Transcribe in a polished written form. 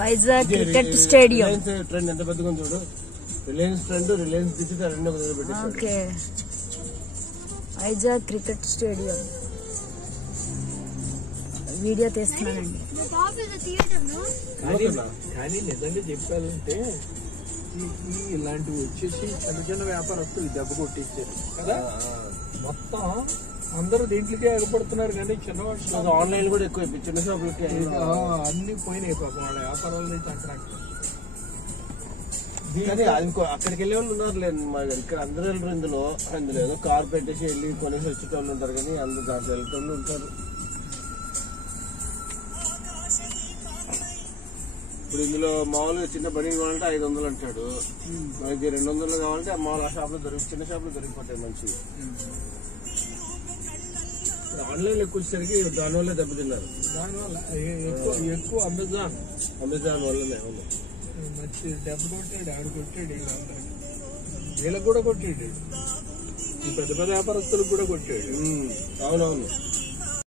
Vizag cricket stadium. Trend ఎంత పెద్దగా చూడు. రిలయన్స్ ట్రెండ్, రిలయన్స్ డిజిటల్ రెండు పెట్టారు. Okay, Vizag cricket stadium video తీస్తున్నానండి. కానీ నిజంగా చెప్పాలంటే ఇలాంటివి వచ్చేసి చిన్న చిన్న వ్యాపారస్తులు దెబ్బ కొట్టించారు కదా. మొత్తం అందరూ దీంట్లోకే ఎగపడుతున్నారు కానీ చిన్నవాళ్ళు ఆన్లైన్ కూడా ఎక్కువ చిన్న షాపులకి అన్ని పోయినాయి పాపం వాళ్ళ వ్యాపారాలు అయితే అక్కడ. అక్కడికి వెళ్ళే వాళ్ళు ఉన్నారు లేదు, మా ఇక్కడ అందరూ వెళ్ళరు. ఇందులో ఏదో కార్ పెట్టేసి వెళ్ళి కొనేసి వచ్చేటోళ్ళు ఉంటారు కానీ అందరూ దాంట్లో వెళ్ళేటోళ్ళు ఉంటారు. ఇప్పుడు ఇందులో మామూలుగా చిన్న బడి కావాలంటే 500 అంటాడు, మనకి 200 కావాలంటే మామూలు ఆ షాప్ లో చిన్న షాప్ లో దొరికిపోతాయి మంచివి. ఆన్లైన్ ఎక్కువ వచ్చేసరికి దానివల్ల దెబ్బతిన్నారు. దానివల్ల ఎక్కువ అమెజాన్ వల్లనే. అవును, మంచి దెబ్బ కొట్టాడు, ఆడు కొట్టాడు, వీళ్ళకి కూడా కొట్టాడు, ఈ పెద్ద పెద్ద వ్యాపారస్తులకు కూడా కొట్టాడు. అవునవును.